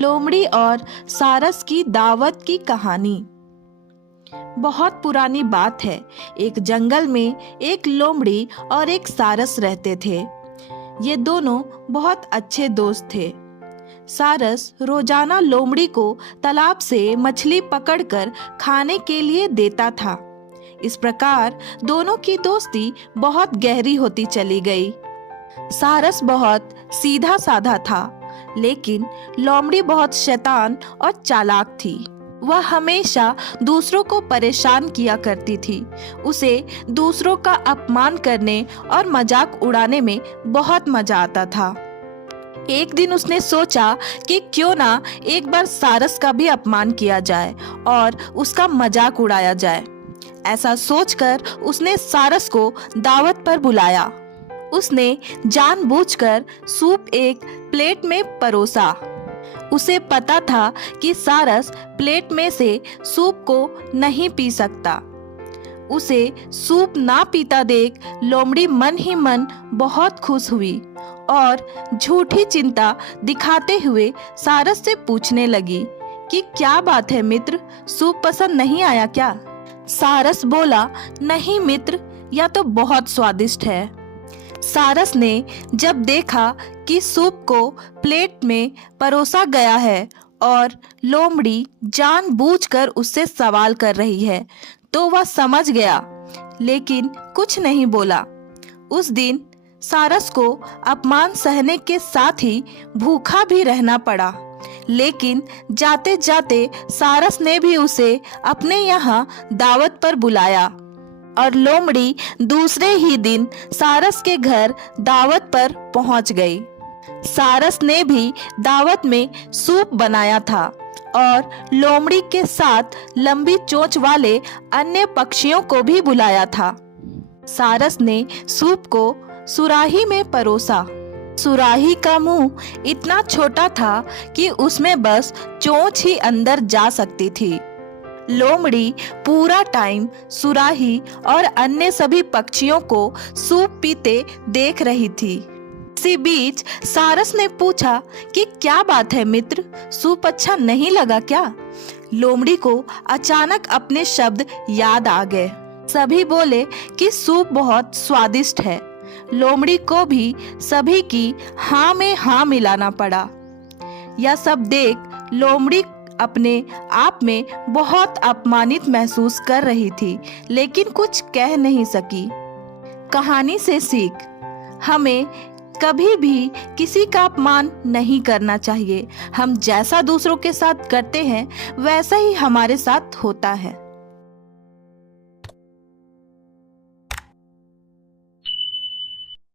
लोमड़ी और सारस की दावत की कहानी। बहुत पुरानी बात है। एक जंगल में एक लोमड़ी और एक सारस रहते थे। ये दोनों बहुत अच्छे दोस्त थे। सारस रोजाना लोमड़ी को तालाब से मछली पकड़कर खाने के लिए देता था। इस प्रकार दोनों की दोस्ती बहुत गहरी होती चली गई। सारस बहुत सीधा साधा था, लेकिन लोमड़ी बहुत शैतान और चालाक थी। वह हमेशा दूसरों को परेशान किया करती थी। उसे दूसरों का अपमान करने और मजाक उड़ाने में बहुत मजा आता था। एक दिन उसने सोचा कि क्यों ना एक बार सारस का भी अपमान किया जाए और उसका मजाक उड़ाया जाए। ऐसा सोचकर उसने सारस को दावत पर बुलाया। उसने जानबूझकर सूप एक प्लेट में परोसा। उसे पता था कि सारस प्लेट में से सूप को नहीं पी सकता। उसे सूप ना पीता देख लोमड़ी मन ही मन बहुत खुश हुई और झूठी चिंता दिखाते हुए सारस से पूछने लगी कि क्या बात है मित्र, सूप पसंद नहीं आया क्या? सारस बोला, नहीं मित्र, यह तो बहुत स्वादिष्ट है। सारस ने जब देखा कि सूप को प्लेट में परोसा गया है और लोमड़ी जानबूझकर उससे सवाल कर रही है, तो वह समझ गया, लेकिन कुछ नहीं बोला। उस दिन सारस को अपमान सहने के साथ ही भूखा भी रहना पड़ा। लेकिन जाते जाते सारस ने भी उसे अपने यहाँ दावत पर बुलाया और लोमड़ी दूसरे ही दिन सारस के घर दावत पर पहुंच गई। सारस ने भी दावत में सूप बनाया था और लोमड़ी के साथ लंबी चोंच वाले अन्य पक्षियों को भी बुलाया था। सारस ने सूप को सुराही में परोसा। सुराही का मुंह इतना छोटा था कि उसमें बस चोंच ही अंदर जा सकती थी। लोमड़ी पूरा टाइम सुराही और अन्य सभी पक्षियों को सूप पीते देख रही थी। इसी बीच सारस ने पूछा कि क्या बात है मित्र, सूप अच्छा नहीं लगा क्या? लोमड़ी को अचानक अपने शब्द याद आ गए। सभी बोले कि सूप बहुत स्वादिष्ट है। लोमड़ी को भी सभी की हाँ में हाँ मिलाना पड़ा। यह सब देख लोमड़ी अपने आप में बहुत अपमानित महसूस कर रही थी, लेकिन कुछ कह नहीं सकी। कहानी से सीख, हमें कभी भी किसी का अपमान नहीं करना चाहिए। हम जैसा दूसरों के साथ करते हैं वैसा ही हमारे साथ होता है।